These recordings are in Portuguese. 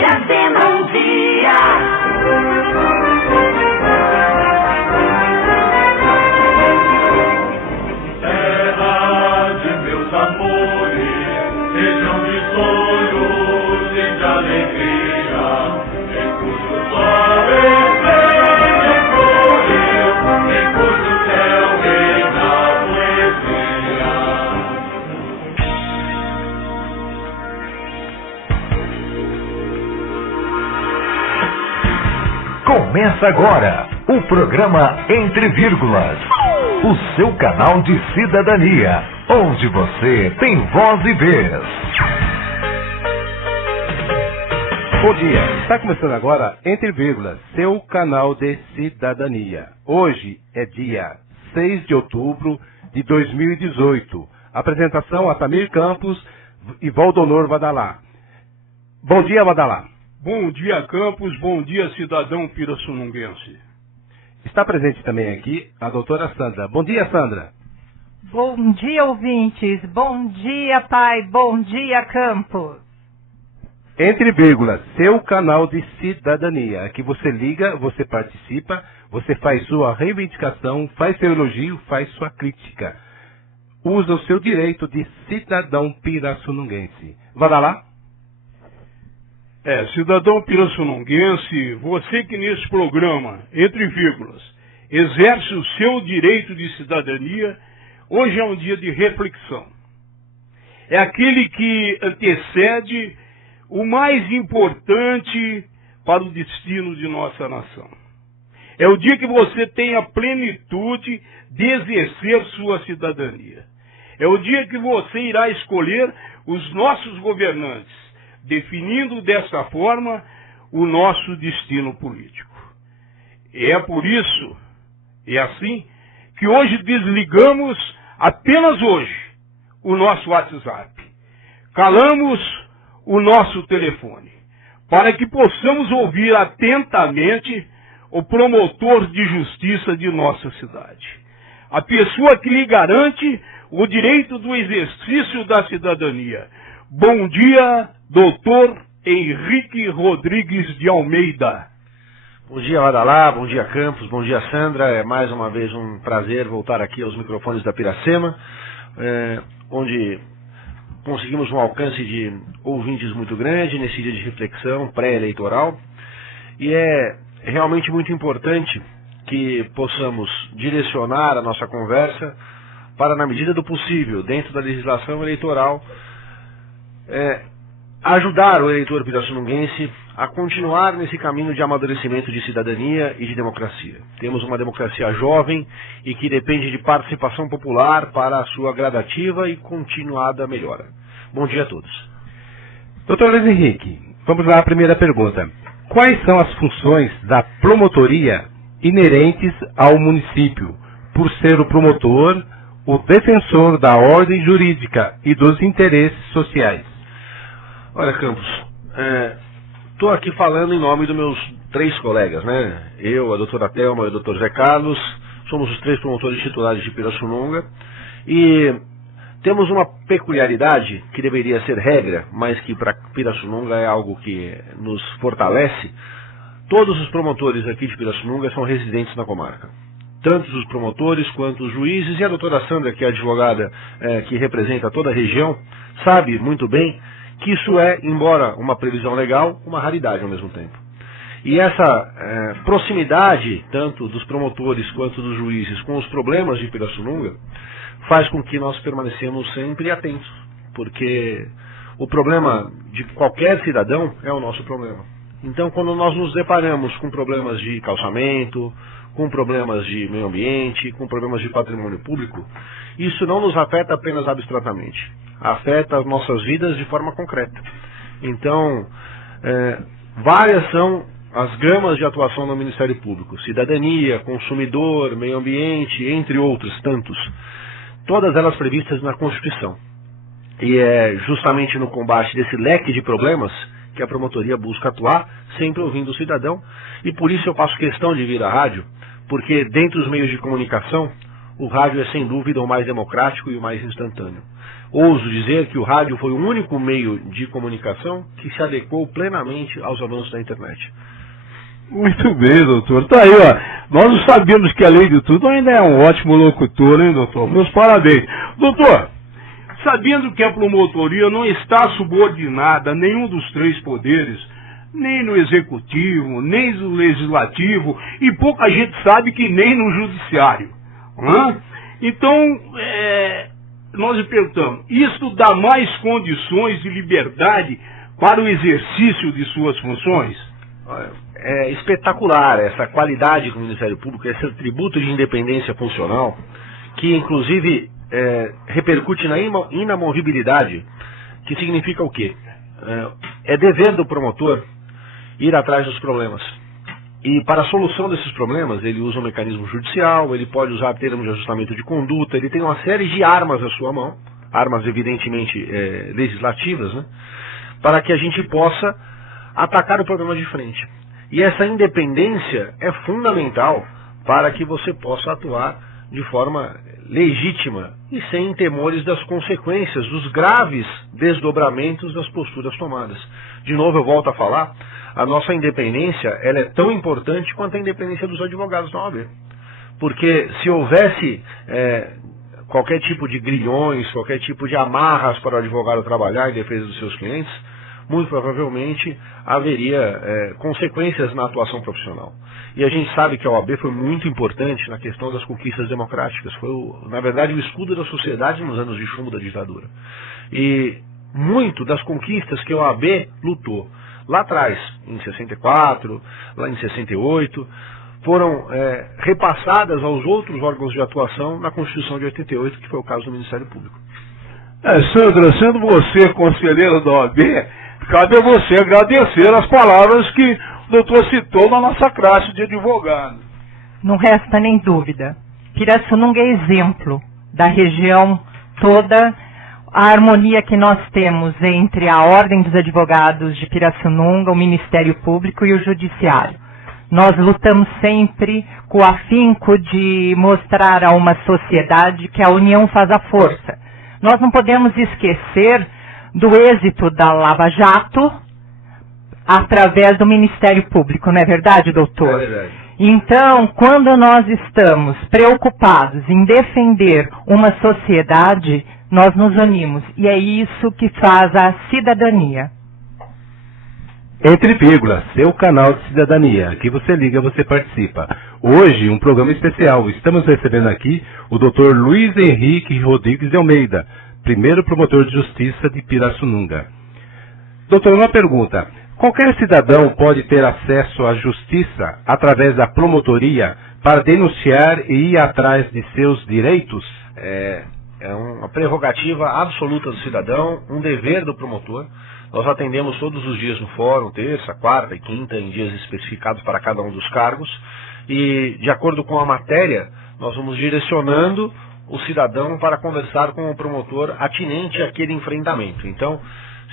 Piracema, um dia. Terra de meus amores, região de sonhos e de alegria, em cujo sol estrela floreu, em cujo céu reina a poesia. Começa agora o programa Entre Vírgulas, o seu canal de cidadania, onde você tem voz e vez. Bom dia, está começando agora Entre Vírgulas, seu canal de cidadania. Hoje é dia 6 de outubro de 2018. Apresentação: Atamir Campos e Valdonor Vadalá. Bom dia, Vadalá. Bom dia, Campos. Bom dia, cidadão pirassununguense. Está presente também aqui a doutora Sandra. Bom dia, Sandra. Bom dia, ouvintes. Bom dia, pai. Bom dia, Campos. Entre Vírgulas, seu canal de cidadania. Aqui você liga, você participa, você faz sua reivindicação, faz seu elogio, faz sua crítica. Usa o seu direito de cidadão pirassununguense. Vadalá? Cidadão pirassununguense, você que nesse programa, Entre Vírgulas, exerce o seu direito de cidadania, hoje é um dia de reflexão. É aquele que antecede o mais importante para o destino de nossa nação. É o dia que você tem a plenitude de exercer sua cidadania. É o dia que você irá escolher os nossos governantes, definindo dessa forma o nosso destino político. É por isso, é assim, que hoje desligamos, apenas hoje, o nosso WhatsApp. Calamos o nosso telefone, para que possamos ouvir atentamente o promotor de justiça de nossa cidade. A pessoa que lhe garante o direito do exercício da cidadania. Bom dia, doutor Henrique Rodrigues de Almeida. Bom dia, Vadalá, bom dia, Campos, bom dia, Sandra. É mais uma vez um prazer voltar aqui aos microfones da Piracema, onde conseguimos um alcance de ouvintes muito grande nesse dia de reflexão pré-eleitoral. E é realmente muito importante que possamos direcionar a nossa conversa para, na medida do possível, dentro da legislação eleitoral, ajudar o eleitor pirassununguense a continuar nesse caminho de amadurecimento de cidadania e de democracia. Temos uma democracia jovem e que depende de participação popular para a sua gradativa e continuada melhora. Bom dia a todos. Doutor Luiz Henrique, vamos lá à primeira pergunta. Quais são as funções da promotoria inerentes ao município, por ser o promotor, o defensor da ordem jurídica e dos interesses sociais? Olha, Campos, estou aqui falando em nome dos meus 3 colegas, né? Eu, a doutora Thelma e o doutor Zé Carlos, somos os 3 promotores titulares de Pirassununga e temos uma peculiaridade que deveria ser regra, mas que para Pirassununga é algo que nos fortalece. Todos os promotores aqui de Pirassununga são residentes na comarca. Tanto os promotores quanto os juízes, e a doutora Sandra, que é a advogada que representa toda a região, sabe muito bem que isso é, embora uma previsão legal, uma raridade ao mesmo tempo. E essa proximidade, tanto dos promotores quanto dos juízes, com os problemas de Pirassununga, faz com que nós permanecemos sempre atentos, porque o problema de qualquer cidadão é o nosso problema. Então, quando nós nos deparamos com problemas de calçamento, com problemas de meio ambiente, com problemas de patrimônio público, isso não nos afeta apenas abstratamente, afeta as nossas vidas de forma concreta. Então, várias são as gamas de atuação do Ministério Público: cidadania, consumidor, meio ambiente, entre outros tantos, todas elas previstas na Constituição. E é justamente no combate desse leque de problemas que a promotoria busca atuar, sempre ouvindo o cidadão, e por isso eu faço questão de vir à rádio, porque dentre os meios de comunicação, o rádio é sem dúvida o mais democrático e o mais instantâneo. Ouso dizer que o rádio foi o único meio de comunicação que se adequou plenamente aos avanços da internet. Muito bem, doutor. Tá aí, ó. Nós sabemos que, além de tudo, ainda é um ótimo locutor, hein, doutor? Meus parabéns. Doutor, sabendo que a promotoria não está subordinada a nenhum dos três poderes, nem no executivo, nem no legislativo, e pouca gente sabe que nem no judiciário. Então, nós lhe perguntamos, isso dá mais condições de liberdade para o exercício de suas funções? É espetacular essa qualidade do Ministério Público, esse atributo de independência funcional, que inclusive repercute na inamovibilidade, que significa o quê? É dever do promotor ir atrás dos problemas. E para a solução desses problemas, ele usa um mecanismo judicial, ele pode usar termos de ajustamento de conduta, ele tem uma série de armas à sua mão, armas evidentemente legislativas, né, para que a gente possa atacar o problema de frente. E essa independência é fundamental para que você possa atuar de forma legítima e sem temores das consequências, dos graves desdobramentos das posturas tomadas. De novo, eu volto a falar, a nossa independência ela é tão importante quanto a independência dos advogados da OAB. Porque se houvesse qualquer tipo de grilhões, qualquer tipo de amarras para o advogado trabalhar em defesa dos seus clientes, muito provavelmente haveria consequências na atuação profissional. E a gente sabe que a OAB foi muito importante na questão das conquistas democráticas. Foi, na verdade, o escudo da sociedade nos anos de chumbo da ditadura. E muito das conquistas que a OAB lutou lá atrás, em 64, lá em 68, foram repassadas aos outros órgãos de atuação na Constituição de 88, que foi o caso do Ministério Público. Sandra, sendo você conselheira da OAB, cabe a você agradecer as palavras que o doutor citou na nossa classe de advogado. Não resta nem dúvida. Pirassununga é exemplo da região toda, a harmonia que nós temos entre a Ordem dos Advogados de Pirassununga, o Ministério Público e o Judiciário. Nós lutamos sempre com o afinco de mostrar a uma sociedade que a união faz a força. Nós não podemos esquecer do êxito da Lava Jato através do Ministério Público, não é verdade, doutor? É verdade. Então, quando nós estamos preocupados em defender uma sociedade, nós nos unimos. E é isso que faz a cidadania. Entre vírgulas, seu canal de cidadania. Aqui você liga, você participa. Hoje, um programa especial. Estamos recebendo aqui o Dr. Luiz Henrique Rodrigues de Almeida, primeiro promotor de justiça de Pirassununga. Doutor, uma pergunta. Qualquer cidadão pode ter acesso à justiça através da promotoria para denunciar e ir atrás de seus direitos? É uma prerrogativa absoluta do cidadão, um dever do promotor. Nós atendemos todos os dias no fórum, terça, quarta e quinta, em dias especificados para cada um dos cargos. E, de acordo com a matéria, nós vamos direcionando o cidadão para conversar com o promotor atinente àquele enfrentamento. Então,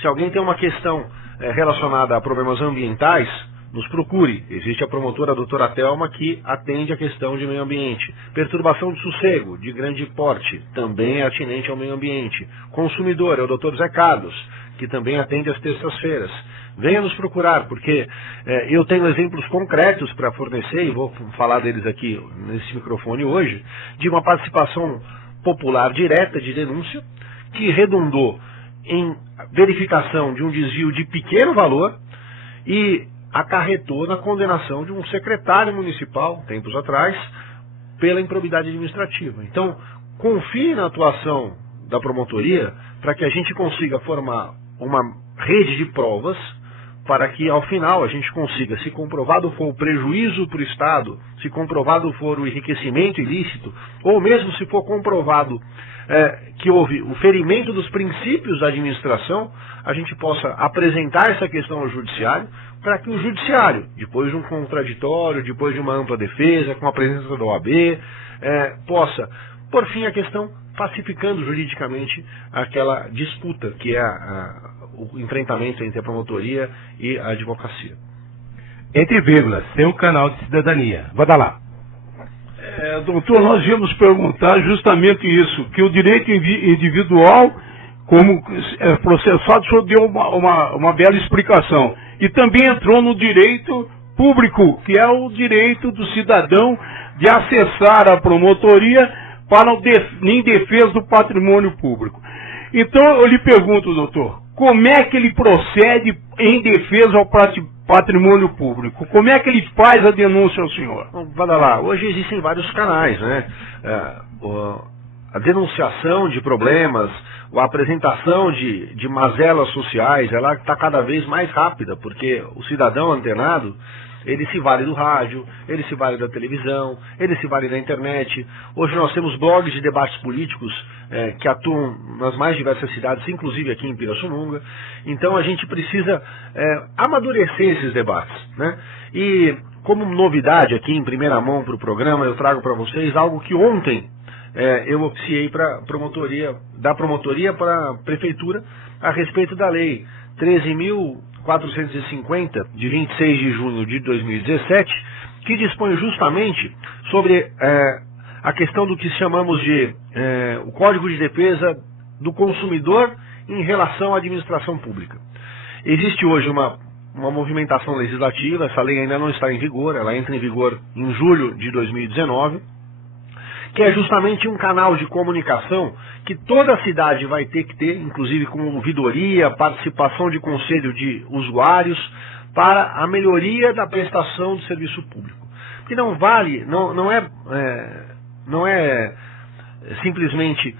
se alguém tem uma questão relacionada a problemas ambientais, nos procure. Existe a promotora doutora Thelma que atende a questão de meio ambiente. Perturbação de sossego, de grande porte, também é atinente ao meio ambiente. Consumidor, é o doutor Zé Carlos, que também atende às terças-feiras. Venha nos procurar, porque eu tenho exemplos concretos para fornecer, e vou falar deles aqui nesse microfone hoje, de uma participação popular direta de denúncia, que redundou em verificação de um desvio de pequeno valor e acarretou na condenação de um secretário municipal, tempos atrás, pela improbidade administrativa. Então, confie na atuação da promotoria para que a gente consiga formar uma rede de provas para que, ao final, a gente consiga, se comprovado for o prejuízo para o Estado, se comprovado for o enriquecimento ilícito, ou mesmo se for comprovado que houve o ferimento dos princípios da administração, a gente possa apresentar essa questão ao judiciário, para que o judiciário, depois de um contraditório, depois de uma ampla defesa, com a presença da OAB, possa, por fim, a questão pacificando juridicamente aquela disputa que é o enfrentamento entre a promotoria e a advocacia. Entre vírgulas, seu canal de cidadania. Vai dar lá. Doutor, nós íamos perguntar justamente isso, que o direito individual, como processado, o senhor deu uma bela explicação. E também entrou no direito público, que é o direito do cidadão de acessar a promotoria em defesa do patrimônio público. Então, eu lhe pergunto, doutor, como é que ele procede em defesa ao patrimônio público? Como é que ele faz a denúncia ao senhor? Bom, vai lá, hoje existem vários canais, né? A denunciação de problemas, a apresentação de mazelas sociais, ela está cada vez mais rápida, porque o cidadão antenado, ele se vale do rádio, ele se vale da televisão, ele se vale da internet. Hoje nós temos blogs de debates políticos que atuam nas mais diversas cidades, inclusive aqui em Pirassununga. Então a gente precisa amadurecer esses debates, né? E como novidade aqui em primeira mão para o programa, eu trago para vocês algo que ontem eu oficiei da promotoria para a prefeitura a respeito da lei 13.450, de 26 de junho de 2017, que dispõe justamente sobre a questão do que chamamos de o Código de Defesa do Consumidor em relação à administração pública. Existe hoje uma movimentação legislativa, essa lei ainda não está em vigor, ela entra em vigor em julho de 2019, que é justamente um canal de comunicação que toda a cidade vai ter que ter, inclusive com ouvidoria, participação de conselho de usuários, para a melhoria da prestação do serviço público. Que não vale, não é simplesmente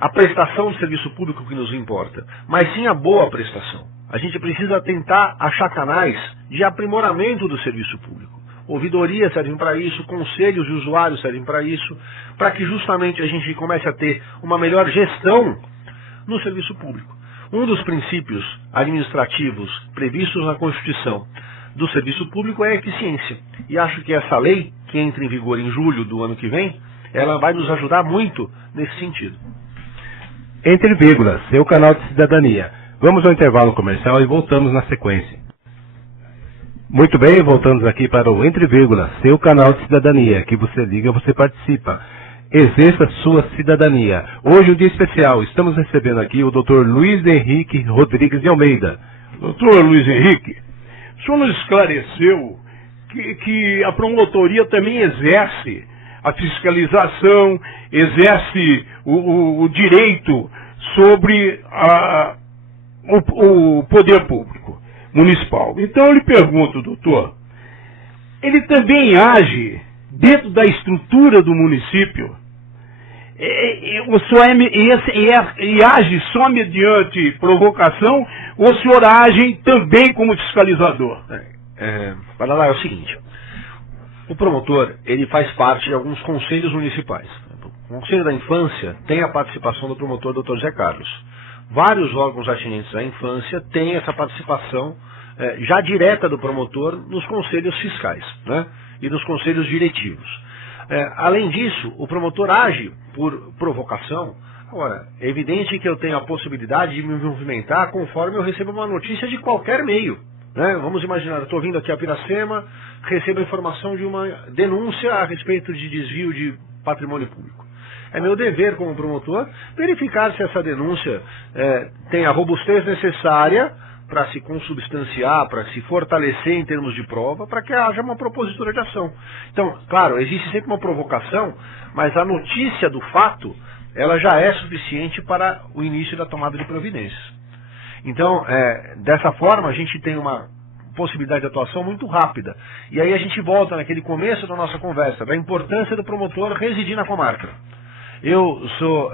a prestação do serviço público que nos importa, mas sim a boa prestação. A gente precisa tentar achar canais de aprimoramento do serviço público. Ouvidorias servem para isso, conselhos de usuários servem para isso, para que justamente a gente comece a ter uma melhor gestão no serviço público. Um dos princípios administrativos previstos na Constituição do serviço público é a eficiência. E acho que essa lei, que entra em vigor em julho do ano que vem, ela vai nos ajudar muito nesse sentido. Entre vírgulas, seu canal de cidadania. Vamos ao intervalo comercial e voltamos na sequência. Muito bem, voltamos aqui para o Entre Vírgulas, seu canal de cidadania, que você liga, você participa. Exerça sua cidadania. Hoje um dia especial, estamos recebendo aqui o Dr. Luiz Henrique Rodrigues de Almeida. Doutor Luiz Henrique, o senhor nos esclareceu que a promotoria também exerce a fiscalização, exerce o direito sobre o poder público municipal. Então eu lhe pergunto, doutor, ele também age dentro da estrutura do município? E age só mediante provocação, ou o senhor age também como fiscalizador? Para lá é o seguinte, o promotor, ele faz parte de alguns conselhos municipais. O Conselho da Infância tem a participação do promotor Dr. Zé Carlos. Vários órgãos atinentes à infância têm essa participação já direta do promotor nos conselhos fiscais, né, e nos conselhos diretivos. Além disso, o promotor age por provocação. Agora, é evidente que eu tenho a possibilidade de me movimentar conforme eu recebo uma notícia de qualquer meio, né? Vamos imaginar, eu estou vindo aqui a Piracema, recebo a informação de uma denúncia a respeito de desvio de patrimônio público. É meu dever como promotor verificar se essa denúncia tem a robustez necessária para se consubstanciar, para se fortalecer em termos de prova, para que haja uma propositura de ação. Então, claro, existe sempre uma provocação, mas a notícia do fato, ela já é suficiente para o início da tomada de providências. Então, dessa forma, a gente tem uma possibilidade de atuação muito rápida. E aí a gente volta naquele começo da nossa conversa, da importância do promotor residir na comarca. Eu sou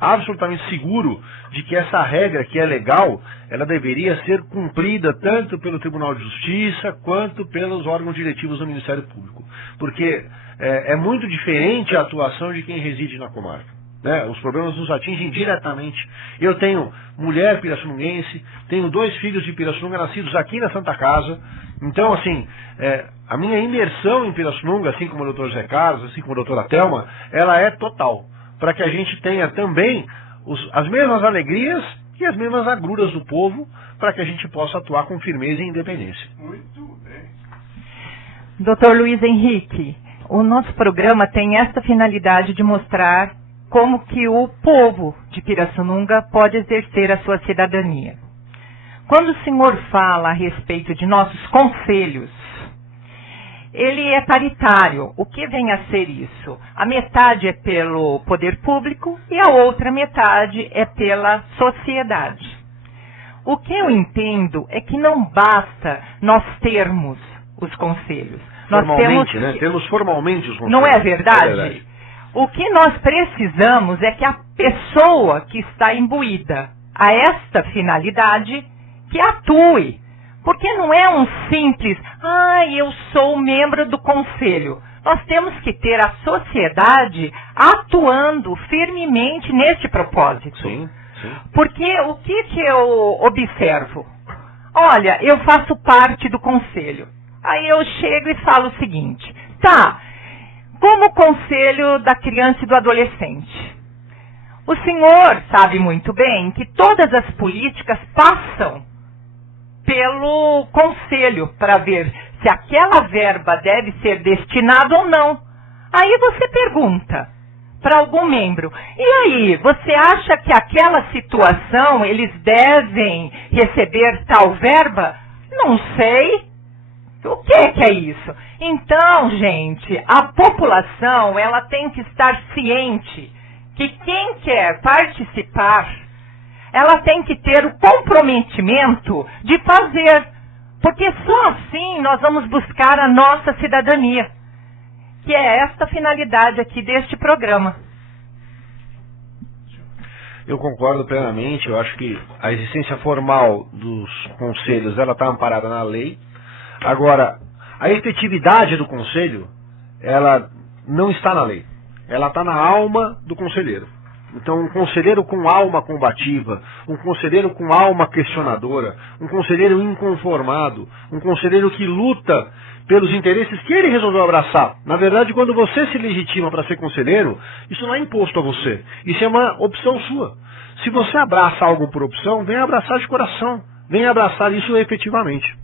absolutamente seguro de que essa regra, que é legal, ela deveria ser cumprida tanto pelo Tribunal de Justiça quanto pelos órgãos diretivos do Ministério Público. Porque é muito diferente a atuação de quem reside na comarca, né? Os problemas nos atingem diretamente. Eu tenho mulher pirassununguense, tenho 2 filhos de Pirassununga nascidos aqui na Santa Casa. Então, assim, a minha imersão em Pirassununga, assim como o Dr. Zé Carlos, assim como a doutora Thelma, ela é total, para que a gente tenha também as mesmas alegrias e as mesmas agruras do povo, para que a gente possa atuar com firmeza e independência. Muito bem. Doutor Luiz Henrique, o nosso programa tem essa finalidade de mostrar como que o povo de Pirassununga pode exercer a sua cidadania. Quando o senhor fala a respeito de nossos conselhos, ele é paritário. O que vem a ser isso? A metade é pelo poder público e a outra metade é pela sociedade. O que eu entendo é que não basta nós termos os conselhos. Formalmente, né? Temos formalmente os conselhos. Não é verdade? O que nós precisamos é que a pessoa que está imbuída a esta finalidade, que atue. Porque não é um simples, eu sou membro do conselho. Nós temos que ter a sociedade atuando firmemente neste propósito. Sim, sim. Porque o que eu observo? Olha, eu faço parte do conselho. Aí eu chego e falo o seguinte, como conselho da criança e do adolescente, o senhor sabe muito bem que todas as políticas passam pelo conselho para ver se aquela verba deve ser destinada ou não. Aí você pergunta para algum membro, e aí, você acha que aquela situação eles devem receber tal verba? Não sei. O que é isso? Então, gente, a população ela tem que estar ciente que quem quer participar, ela tem que ter o comprometimento de fazer, porque só assim nós vamos buscar a nossa cidadania, que é esta finalidade aqui deste programa. Eu concordo plenamente, eu acho que a existência formal dos conselhos ela está amparada na lei. Agora, a efetividade do conselho, ela não está na lei, ela está na alma do conselheiro. Então, um conselheiro com alma combativa, um conselheiro com alma questionadora, um conselheiro inconformado, um conselheiro que luta pelos interesses que ele resolveu abraçar. Na verdade, quando você se legitima para ser conselheiro, isso não é imposto a você, isso é uma opção sua. Se você abraça algo por opção, venha abraçar de coração, venha abraçar isso efetivamente.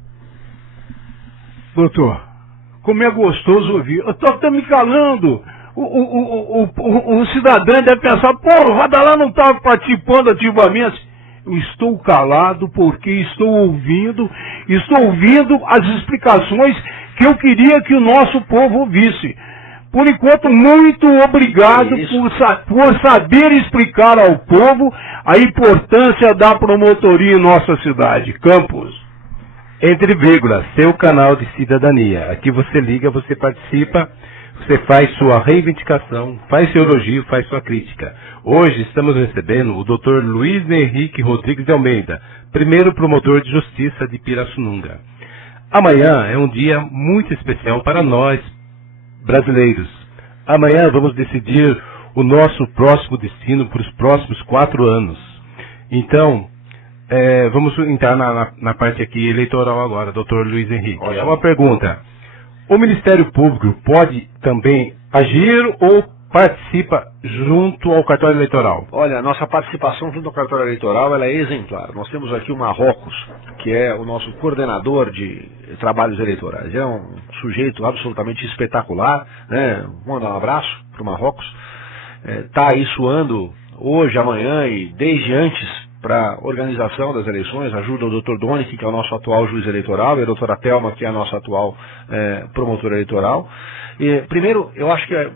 Doutor, como é gostoso ouvir. Eu estou até me calando. O cidadão deve pensar, o Radalá não estava participando ativamente. Eu estou calado porque estou ouvindo as explicações que eu queria que o nosso povo ouvisse. Por enquanto, muito obrigado por saber explicar ao povo a importância da promotoria em nossa cidade. Campos. Entre vírgulas, seu canal de cidadania. Aqui você liga, você participa, você faz sua reivindicação, faz seu elogio, faz sua crítica. Hoje estamos recebendo o Dr. Luiz Henrique Rodrigues de Almeida, primeiro promotor de justiça de Pirassununga. Amanhã é um dia muito especial para nós, brasileiros. Amanhã vamos decidir o nosso próximo destino para os próximos 4 anos. Então, vamos entrar na parte aqui eleitoral agora, Dr. Luiz Henrique. É uma pergunta. O Ministério Público pode também agir ou participa junto ao cartório eleitoral? Olha, a nossa participação junto ao cartório eleitoral ela é exemplar. Nós temos aqui o Marrocos, que é o nosso coordenador de trabalhos eleitorais. É um sujeito absolutamente espetacular, né? Vou mandar um abraço para o Marrocos. Está aí suando hoje, amanhã e desde antes para a organização das eleições, ajuda o Dr. Donick, que é o nosso atual juiz eleitoral, e a doutora Thelma, que é a nossa atual promotora eleitoral. E, primeiro, eu acho que é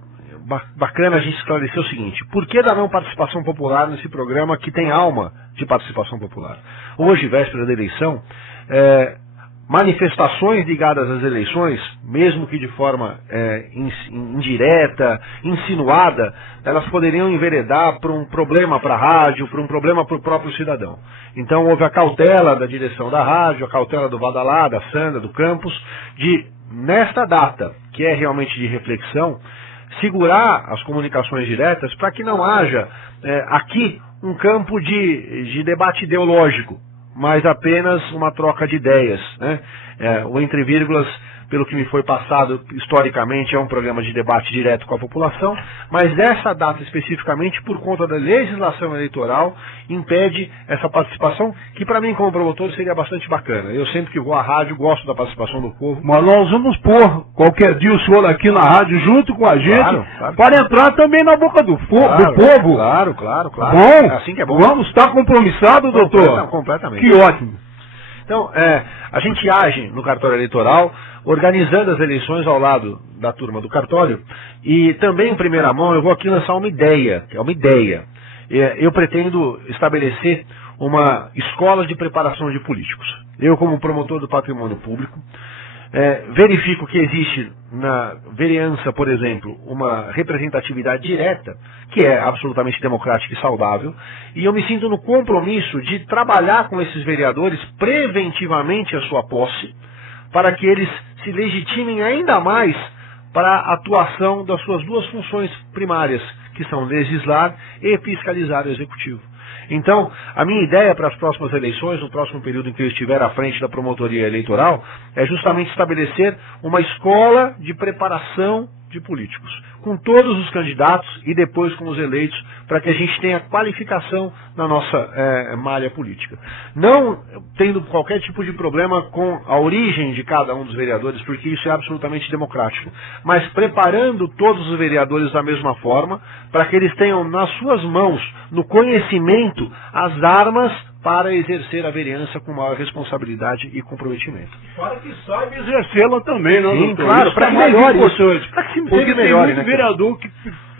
bacana a gente esclarecer o seguinte, por que da não participação popular nesse programa que tem alma de participação popular? Hoje, véspera da eleição, manifestações ligadas às eleições, mesmo que de forma indireta, insinuada, elas poderiam enveredar para um problema para a rádio, para um problema para o próprio cidadão. Então houve a cautela da direção da rádio, a cautela do Vadalá, da Sandra, do Campos, de, nesta data, que é realmente de reflexão, segurar as comunicações diretas para que não haja aqui um campo de debate ideológico, mas apenas uma troca de ideias, né? O entre vírgulas pelo que me foi passado historicamente, é um programa de debate direto com a população, mas essa data especificamente, por conta da legislação eleitoral, impede essa participação, que para mim como promotor seria bastante bacana. Eu sempre que vou à rádio gosto da participação do povo. Mas nós vamos pôr qualquer dia o senhor aqui na rádio junto com a gente, Claro. para entrar também na boca do povo. Claro. Bom, É assim que é bom. Vamos estar compromissado, doutor? Completamente. Que ótimo. Então, a gente age no cartório eleitoral, organizando as eleições ao lado da turma do cartório, e também em primeira mão eu vou aqui lançar uma ideia, que é uma ideia. Eu pretendo estabelecer uma escola de preparação de políticos. Eu, como promotor do patrimônio público, verifico que existe na vereança, por exemplo, uma representatividade direta, que é absolutamente democrática e saudável, e eu me sinto no compromisso de trabalhar com esses vereadores preventivamente a sua posse, para que eles se legitimem ainda mais para a atuação das suas duas funções primárias, que são legislar e fiscalizar o executivo. Então, a minha ideia para as próximas eleições, no próximo período em que eu estiver à frente da promotoria eleitoral, é justamente estabelecer uma escola de preparação de políticos, com todos os candidatos e depois com os eleitos, para que a gente tenha qualificação na nossa malha política. Não tendo qualquer tipo de problema com a origem de cada um dos vereadores, porque isso é absolutamente democrático, mas preparando todos os vereadores da mesma forma, para que eles tenham nas suas mãos, no conhecimento, as armas para exercer a vereança com maior responsabilidade e comprometimento. Para que saiba exercê-la também, não, Sim, doutor? claro, Isso para é que mais melhore importante. isso. Para que se Porque melhore, tem muito né, vereador que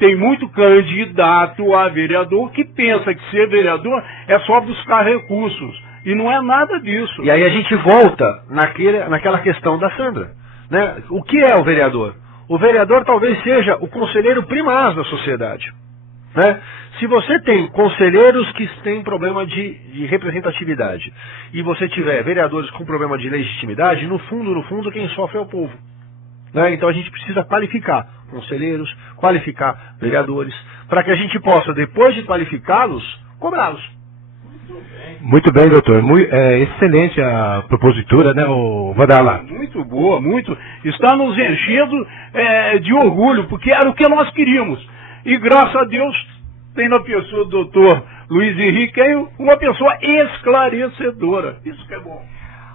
tem muito candidato a vereador que pensa que ser vereador é só buscar recursos. E não é nada disso. E aí a gente volta naquela questão da Sandra, né? O que é o vereador? O vereador talvez seja o conselheiro primaz da sociedade, né? Se você tem conselheiros que têm problema de representatividade e você tiver vereadores com problema de legitimidade, no fundo, quem sofre é o povo, né? Então a gente precisa qualificar conselheiros, qualificar vereadores, para que a gente possa, depois de qualificá-los, cobrá-los. Muito bem, doutor. Excelente a propositura, né, o Vandala? Muito boa, muito. Está nos enchendo de orgulho, porque era o que nós queríamos. E graças a Deus tem na pessoa do doutor Luiz Henrique uma pessoa esclarecedora. Isso que é bom.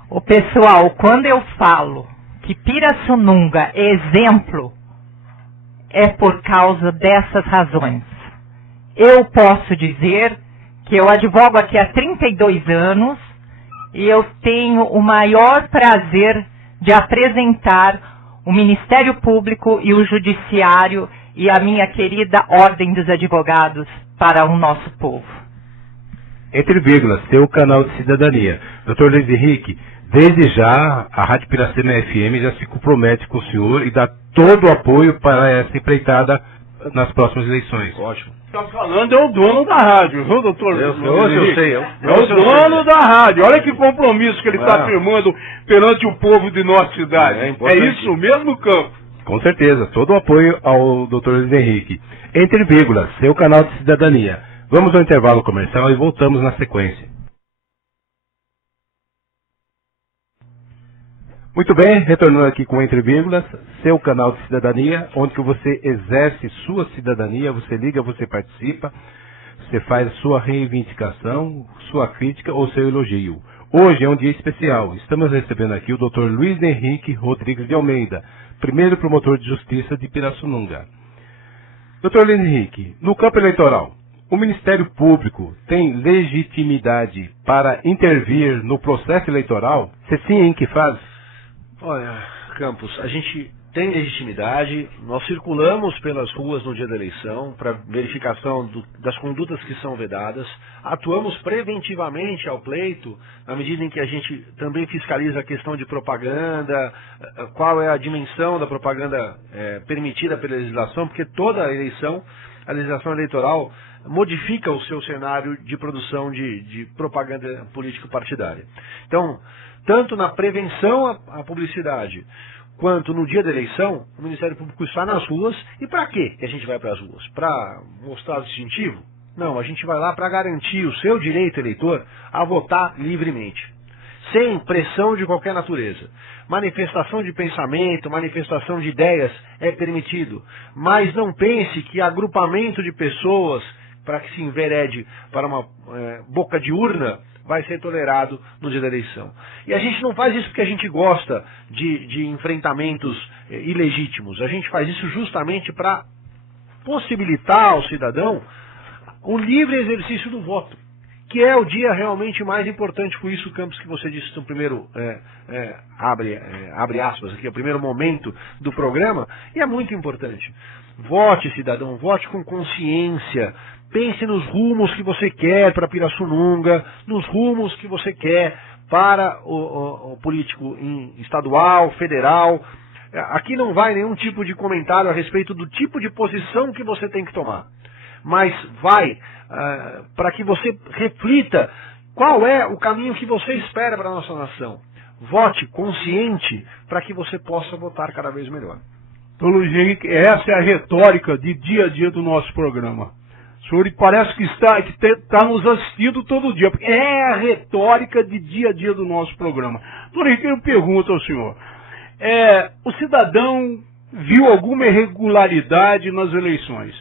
O pessoal, quando eu falo que Pirassununga é exemplo, é por causa dessas razões. Eu posso dizer que eu advogo aqui há 32 anos e eu tenho o maior prazer de apresentar o Ministério Público e o Judiciário e a minha querida Ordem dos Advogados para o nosso povo. Entre vírgulas, seu canal de cidadania. Doutor Luiz Henrique, desde já a Rádio Piracema FM já se compromete com o senhor e dá todo o apoio para essa empreitada nas próximas eleições. Ótimo. Está falando é o dono da rádio, viu, doutor? Eu sei. É o dono da rádio. Olha que compromisso que ele está firmando perante o povo de nossa cidade. É isso mesmo, Campo? Com certeza, todo o apoio ao Dr. Luiz Henrique. Entre vírgulas, seu canal de cidadania. Vamos ao intervalo comercial e voltamos na sequência. Muito bem, retornando aqui com Entre Vírgulas, seu canal de cidadania, onde que você exerce sua cidadania, você liga, você participa, você faz sua reivindicação, sua crítica ou seu elogio. Hoje é um dia especial, estamos recebendo aqui o Dr. Luiz Henrique Rodrigues de Almeida, primeiro promotor de justiça de Pirassununga. Dr. Luiz Henrique, no campo eleitoral, o Ministério Público tem legitimidade para intervir no processo eleitoral? Se sim, em que fase? Olha, Campos, a gente tem legitimidade, nós circulamos pelas ruas no dia da eleição para verificação das condutas que são vedadas, atuamos preventivamente ao pleito, na medida em que a gente também fiscaliza a questão de propaganda, qual é a dimensão da propaganda permitida pela legislação, porque toda a eleição, a legislação eleitoral modifica o seu cenário de produção de propaganda político-partidária. Então, tanto na prevenção à publicidade, quanto no dia da eleição, o Ministério Público está nas ruas. E para quê que a gente vai para as ruas? Para mostrar o distintivo? Não, a gente vai lá para garantir o seu direito eleitor a votar livremente. sem pressão de qualquer natureza. Manifestação de pensamento, manifestação de ideias é permitido, mas não pense que agrupamento de pessoas para que se enverede para uma boca de urna vai ser tolerado no dia da eleição. E a gente não faz isso porque a gente gosta de enfrentamentos ilegítimos, a gente faz isso justamente para possibilitar ao cidadão o livre exercício do voto, que é o dia realmente mais importante. Por isso, Campos, que você disse no primeiro, abre aspas aqui, o primeiro momento do programa, e é muito importante. Vote, cidadão, vote com consciência, pense nos rumos que você quer para Pirassununga, nos rumos que você quer para o político estadual, federal. Aqui não vai nenhum tipo de comentário a respeito do tipo de posição que você tem que tomar, mas vai para que você reflita qual é o caminho que você espera para a nossa nação. Vote consciente para que você possa votar cada vez melhor. Então, Luiz Henrique, essa é a retórica de dia a dia do nosso programa. O senhor parece que está nos assistindo todo dia, porque é a retórica de dia a dia do nosso programa. Doutor Henrique, eu pergunto ao senhor, o cidadão viu alguma irregularidade nas eleições,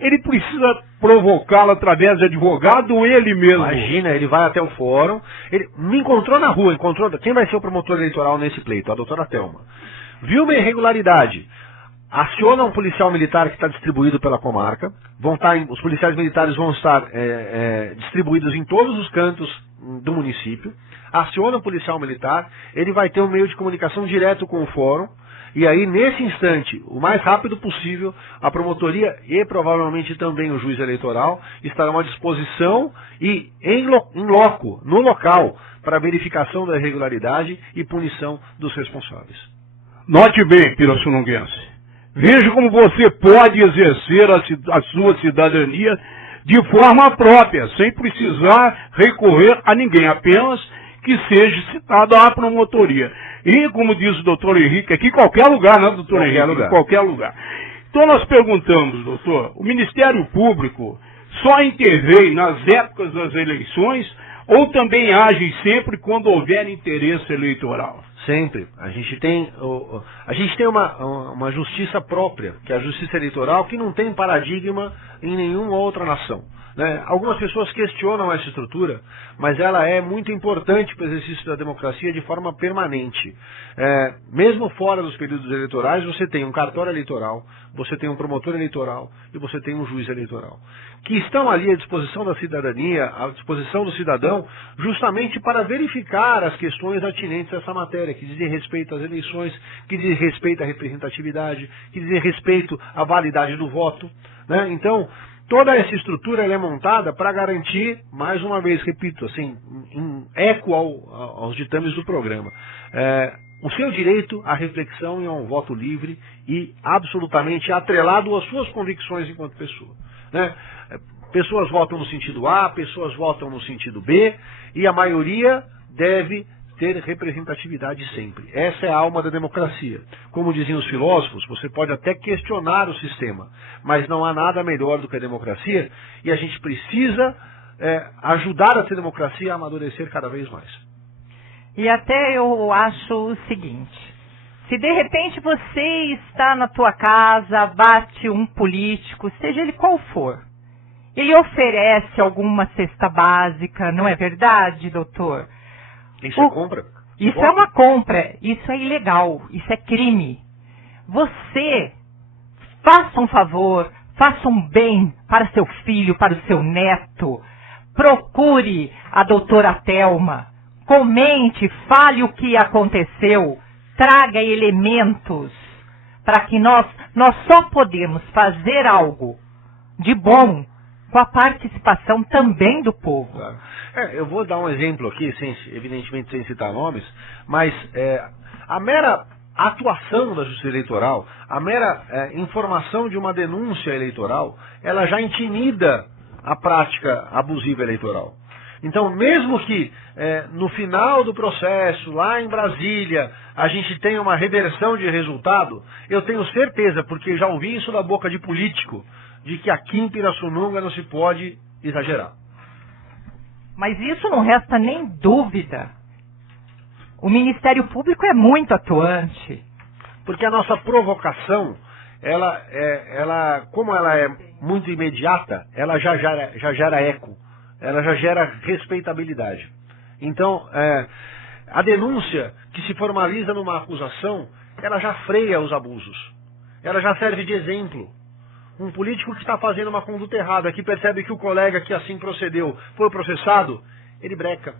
ele precisa provocá-la através de advogado ou ele mesmo? Imagina, ele vai até o fórum, ele me encontrou na rua, quem vai ser o promotor eleitoral nesse pleito? A doutora Thelma. Viu uma irregularidade, aciona um policial militar que está distribuído pela comarca, os policiais militares vão estar distribuídos em todos os cantos do município, aciona um policial militar, ele vai ter um meio de comunicação direto com o fórum, e aí, nesse instante, o mais rápido possível, a promotoria e provavelmente também o juiz eleitoral estarão à disposição e no local, para verificação da irregularidade e punição dos responsáveis. Note bem, pirassununguense, veja como você pode exercer a sua cidadania de forma própria, sem precisar recorrer a ninguém, apenas que seja citado à promotoria. E, como diz o doutor Henrique, aqui em qualquer lugar, né, doutor Henrique? Em qualquer lugar. Então nós perguntamos, doutor, o Ministério Público só intervém nas épocas das eleições ou também age sempre quando houver interesse eleitoral? Sempre. A gente tem uma justiça própria, que é a justiça eleitoral, que não tem paradigma em nenhuma outra nação. Algumas pessoas questionam essa estrutura, mas ela é muito importante para o exercício da democracia de forma permanente. Mesmo fora dos períodos eleitorais, você tem um cartório eleitoral, você tem um promotor eleitoral e você tem um juiz eleitoral, que estão ali à disposição da cidadania, à disposição do cidadão, justamente para verificar as questões atinentes a essa matéria, que dizem respeito às eleições, que dizem respeito à representatividade, que dizem respeito à validade do voto. Então, toda essa estrutura é montada para garantir, mais uma vez, repito, assim, em eco aos ditames do programa, o seu direito à reflexão e a um voto livre e absolutamente atrelado às suas convicções enquanto pessoa. Pessoas votam no sentido A, pessoas votam no sentido B, e a maioria deve ter representatividade sempre. Essa é a alma da democracia. Como diziam os filósofos, você pode até questionar o sistema, mas não há nada melhor do que a democracia, e a gente precisa ajudar essa democracia a amadurecer cada vez mais. E até eu acho o seguinte, se de repente você está na tua casa, bate um político, seja ele qual for, ele oferece alguma cesta básica, não é verdade, doutor? Isso é compra? Isso é uma compra, isso é ilegal, isso é crime. Você faça um favor, faça um bem para seu filho, para o seu neto. Procure a doutora Thelma, comente, fale o que aconteceu, traga elementos para que nós só podemos fazer algo de bom com a participação também do povo. Claro. Eu vou dar um exemplo aqui, evidentemente sem citar nomes, mas a mera atuação da justiça eleitoral, a mera informação de uma denúncia eleitoral, ela já intimida a prática abusiva eleitoral. Então, mesmo que no final do processo, lá em Brasília, a gente tenha uma reversão de resultado, eu tenho certeza, porque já ouvi isso da boca de político, de que aqui em Pirassununga não se pode exagerar. Mas isso não resta nem dúvida. O Ministério Público é muito atuante. Porque a nossa provocação, como ela é muito imediata, ela já gera eco, ela já gera respeitabilidade. Então, a denúncia que se formaliza numa acusação, ela já freia os abusos, ela já serve de exemplo. Um político que está fazendo uma conduta errada, que percebe que o colega que assim procedeu foi processado, ele breca.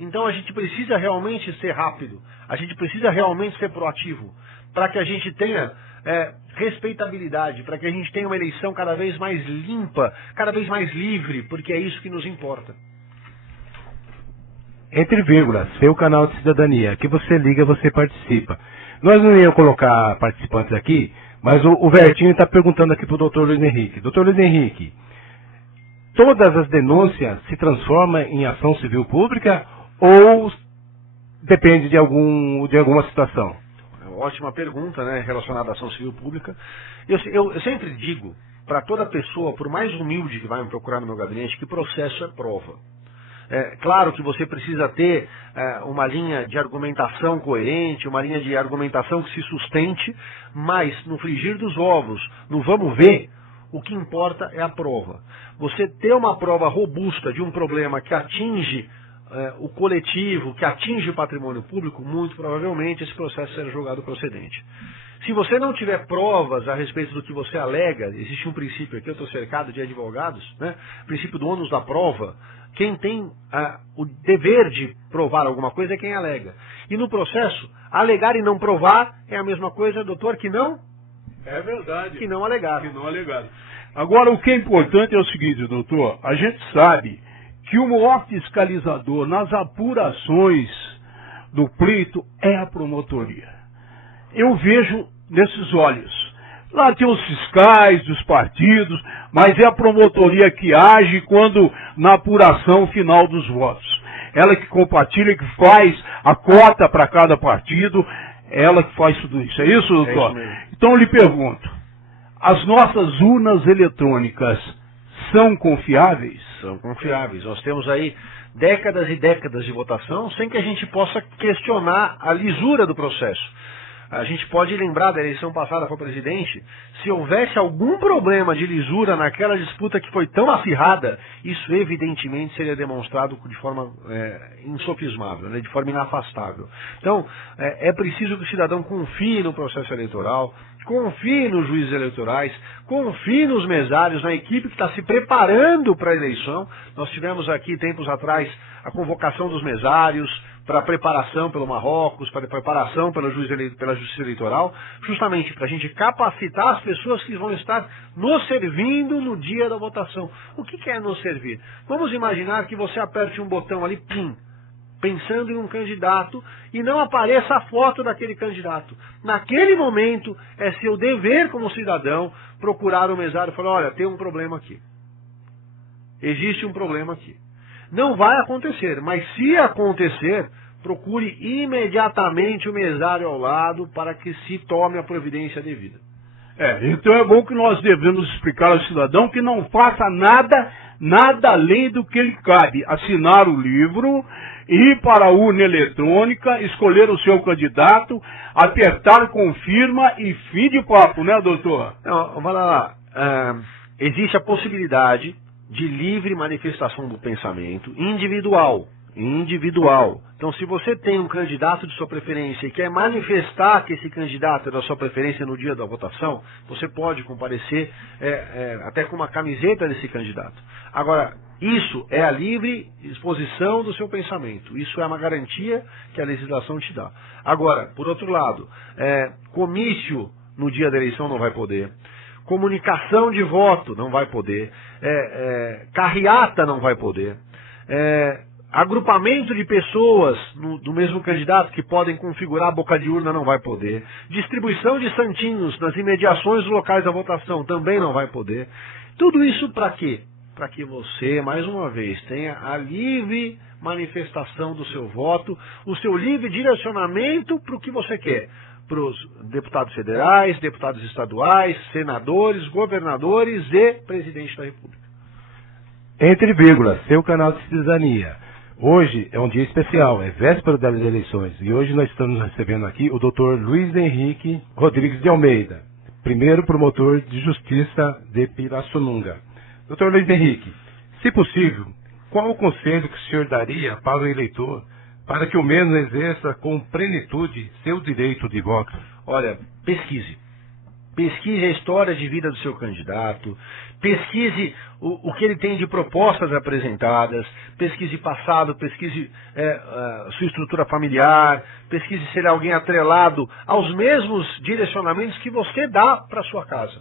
Então a gente precisa realmente ser rápido, a gente precisa realmente ser proativo, para que a gente tenha respeitabilidade, para que a gente tenha uma eleição cada vez mais limpa, cada vez mais livre, porque é isso que nos importa. Entre vírgulas, seu canal de cidadania, que você liga, você participa. Nós não íamos colocar participantes aqui, mas o Vertinho está perguntando aqui para o Dr. Luiz Henrique. Dr. Luiz Henrique, todas as denúncias se transformam em ação civil pública ou depende de alguma situação? Ótima pergunta, né, relacionada à ação civil pública. Eu sempre digo para toda pessoa, por mais humilde que vai me procurar no meu gabinete, que processo é prova. Claro que você precisa ter uma linha de argumentação coerente, uma linha de argumentação que se sustente, mas no frigir dos ovos, no vamos ver, o que importa é a prova. Você ter uma prova robusta de um problema que atinge o coletivo, que atinge o patrimônio público, muito provavelmente esse processo será julgado procedente. Se você não tiver provas a respeito do que você alega, existe um princípio aqui, eu estou cercado de advogados, né? Princípio do ônus da prova. Quem tem o dever de provar alguma coisa é quem alega. E no processo, alegar e não provar é a mesma coisa, doutor, que não? É verdade. Que não alegar. Que não alegar. Agora, o que é importante é o seguinte, doutor, a gente sabe que o maior fiscalizador nas apurações do pleito é a promotoria. Eu vejo nesses olhos. Lá tem os fiscais dos partidos, mas é a promotoria que age quando na apuração final dos votos. Ela que compartilha, que faz a cota para cada partido, ela que faz tudo isso. É isso, doutor? É isso mesmo. Então eu lhe pergunto, as nossas urnas eletrônicas são confiáveis? São confiáveis. Nós temos aí décadas e décadas de votação sem que a gente possa questionar a lisura do processo. A gente pode lembrar da eleição passada para presidente, se houvesse algum problema de lisura naquela disputa que foi tão acirrada, isso evidentemente seria demonstrado de forma insofismável, né, de forma inafastável. Então, é preciso que o cidadão confie no processo eleitoral, confie nos juízes eleitorais, confie nos mesários, na equipe que está se preparando para a eleição. Nós tivemos aqui, tempos atrás, a convocação dos mesários, para a preparação pelo Marrocos, para a preparação pela Justiça Eleitoral, justamente para a gente capacitar as pessoas que vão estar nos servindo no dia da votação. O que é nos servir? Vamos imaginar que você aperte um botão ali, pim, pensando em um candidato e não apareça a foto daquele candidato. Naquele momento, é seu dever como cidadão procurar o mesário e falar, olha, tem um problema aqui. Existe um problema aqui. Não vai acontecer, mas se acontecer, procure imediatamente o mesário ao lado para que se tome a providência devida. Então é bom que nós devemos explicar ao cidadão que não faça nada além do que lhe cabe. Assinar o livro, ir para a urna eletrônica, escolher o seu candidato, apertar confirma e fim de papo, né, doutor? Não, vai lá. Existe a possibilidade de livre manifestação do pensamento individual. Então, se você tem um candidato de sua preferência e quer manifestar que esse candidato é da sua preferência no dia da votação, você pode comparecer até com uma camiseta desse candidato. Agora, isso é a livre exposição do seu pensamento. Isso é uma garantia que a legislação te dá. Agora, por outro lado, comício no dia da eleição não vai poder. Comunicação de voto não vai poder. Carreata não vai poder. Agrupamento de pessoas do mesmo candidato que podem configurar a boca de urna não vai poder. Distribuição de santinhos nas imediações dos locais da votação também não vai poder. Tudo isso para quê? Para que você, mais uma vez, tenha a livre manifestação do seu voto, o seu livre direcionamento para o que você quer. Para os deputados federais, deputados estaduais, senadores, governadores e presidente da República. Entre vírgulas, seu canal de cidadania. Hoje é um dia especial, é véspera das eleições, e hoje nós estamos recebendo aqui o Dr. Luiz Henrique Rodrigues de Almeida, primeiro promotor de justiça de Pirassununga. Dr. Luiz Henrique, se possível, qual o conselho que o senhor daria para o eleitor para que o mesmo exerça com plenitude seu direito de voto? Olha, pesquise. Pesquise a história de vida do seu candidato, pesquise o que ele tem de propostas apresentadas, pesquise passado, pesquise sua estrutura familiar, pesquise se ele é alguém atrelado aos mesmos direcionamentos que você dá para sua casa.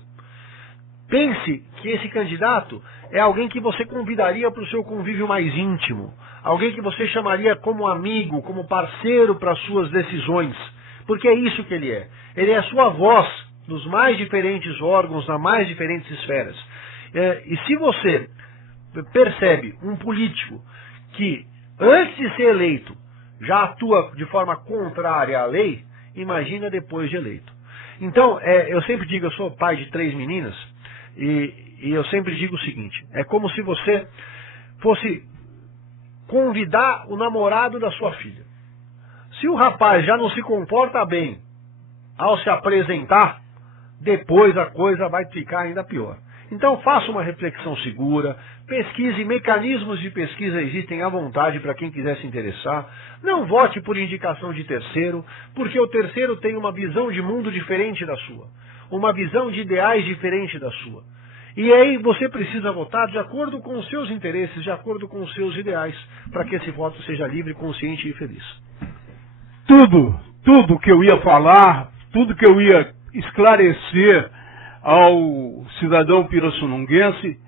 Pense que esse candidato é alguém que você convidaria para o seu convívio mais íntimo, alguém que você chamaria como amigo, como parceiro para as suas decisões, porque é isso que ele é. Ele é a sua voz nos mais diferentes órgãos, nas mais diferentes esferas. E se você percebe um político que, antes de ser eleito, já atua de forma contrária à lei, imagina depois de eleito. Então, eu sempre digo, eu sou pai de 3 meninas, e eu sempre digo o seguinte, é como se você fosse convidar o namorado da sua filha. Se o rapaz já não se comporta bem ao se apresentar, depois a coisa vai ficar ainda pior. Então faça uma reflexão segura, pesquise, mecanismos de pesquisa existem à vontade para quem quiser se interessar. Não vote por indicação de terceiro, porque o terceiro tem uma visão de mundo diferente da sua, uma visão de ideais diferente da sua. E aí você precisa votar de acordo com os seus interesses, de acordo com os seus ideais, para que esse voto seja livre, consciente e feliz. Tudo que eu ia falar, tudo que eu ia esclarecer ao cidadão pirassununguense,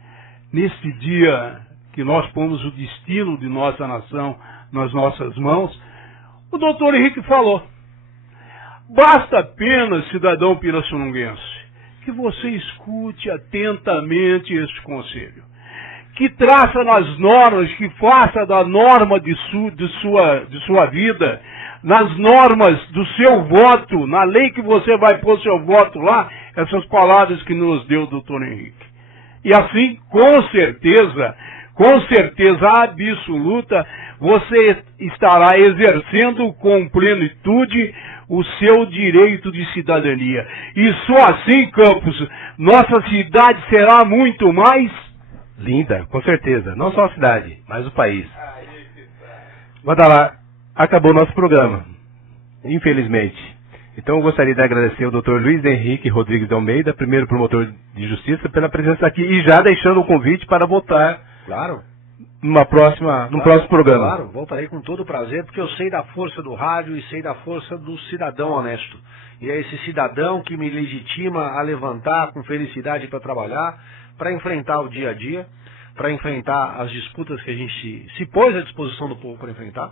neste dia que nós pomos o destino de nossa nação nas nossas mãos, o doutor Henrique falou. Basta apenas, cidadão pirassununguense, que você escute atentamente este conselho, que traça nas normas, que faça da norma de sua vida, nas normas do seu voto, na lei que você vai pôr seu voto lá, essas palavras que nos deu o doutor Henrique. E assim, com certeza absoluta, você estará exercendo com plenitude o seu direito de cidadania. E só assim, Campos, nossa cidade será muito mais linda, com certeza. Não só a cidade, mas o país. Badalá, acabou o nosso programa, infelizmente. Então eu gostaria de agradecer ao Dr. Luiz Henrique Rodrigues de Almeida, primeiro promotor de justiça, pela presença aqui e já deixando o convite para votar. Claro. Num próximo programa. Claro, voltarei com todo prazer, porque eu sei da força do rádio e sei da força do cidadão honesto. E é esse cidadão que me legitima a levantar com felicidade para trabalhar, para enfrentar o dia a dia, para enfrentar as disputas que a gente se pôs à disposição do povo para enfrentar.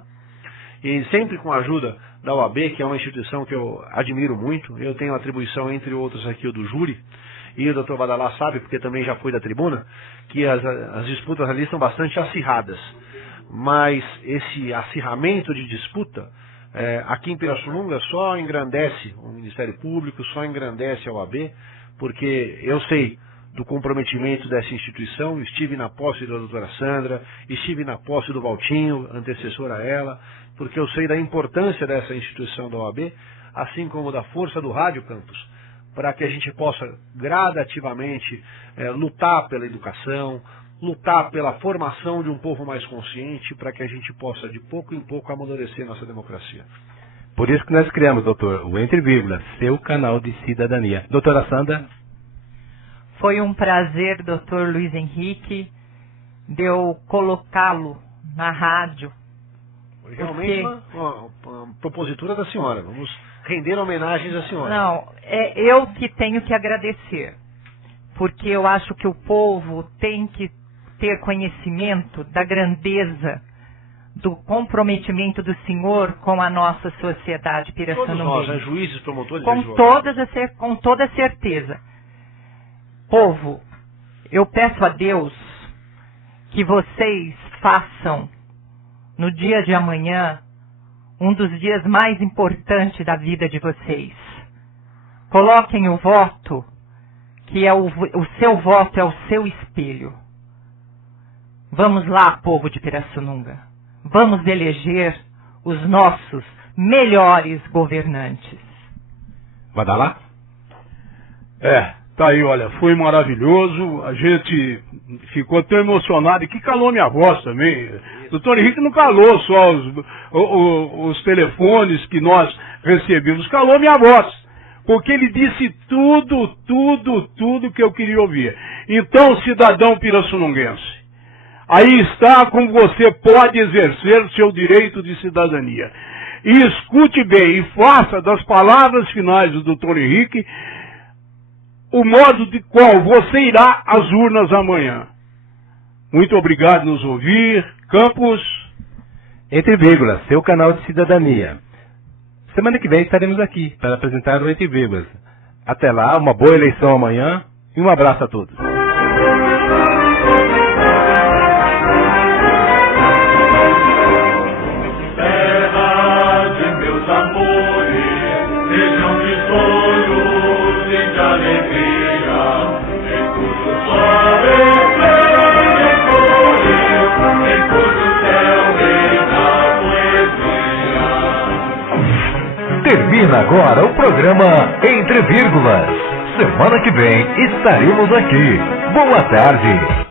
E sempre com a ajuda da OAB, que é uma instituição que eu admiro muito. Eu tenho atribuição, entre outros, aqui o do júri. E o doutor Badalá sabe, porque também já foi da tribuna, que as disputas ali são bastante acirradas. Mas esse acirramento de disputa, aqui em Pirassununga, só engrandece o Ministério Público, só engrandece a OAB, porque eu sei do comprometimento dessa instituição, estive na posse da doutora Sandra, estive na posse do Valtinho, antecessor a ela, porque eu sei da importância dessa instituição da OAB, assim como da força do Rádio Campus, para que a gente possa gradativamente lutar pela educação, lutar pela formação de um povo mais consciente, para que a gente possa, de pouco em pouco, amadurecer nossa democracia. Por isso que nós criamos, doutor, o Entre Vírgulas, seu canal de cidadania. Doutora Sandra? Foi um prazer, doutor Luiz Henrique, de eu colocá-lo na rádio. Realmente uma propositura da senhora. Vamos render homenagens à senhora. Não, é eu que tenho que agradecer, porque eu acho que o povo tem que ter conhecimento da grandeza, do comprometimento do senhor com a nossa sociedade pirassununguense. Todos nós, juízes, promotores, com toda certeza. Povo, eu peço a Deus que vocês façam no dia de amanhã um dos dias mais importantes da vida de vocês. Coloquem o voto, que é o seu voto é o seu espelho. Vamos lá, povo de Pirassununga. vamos eleger os nossos melhores governantes. Vai dar lá? Tá aí, olha, foi maravilhoso, a gente ficou tão emocionado, e que calou minha voz também. Doutor Henrique não calou só os telefones que nós recebemos, calou minha voz, porque ele disse tudo que eu queria ouvir. Então, cidadão pirassununguense, aí está como você pode exercer o seu direito de cidadania. E escute bem e faça das palavras finais do doutor Henrique o modo de qual você irá às urnas amanhã. Muito obrigado por nos ouvir. Campos. Entre vírgulas, seu canal de cidadania. Semana que vem estaremos aqui para apresentar o Entre Vírgulas. Até lá, uma boa eleição amanhã e um abraço a todos. Terra de meus amores, região de sonhos e de alegria, em cujo sol reflete cores, em cujo céu reina poesia. Termina agora o programa Entre Vírgulas. Semana que vem estaremos aqui. Boa tarde.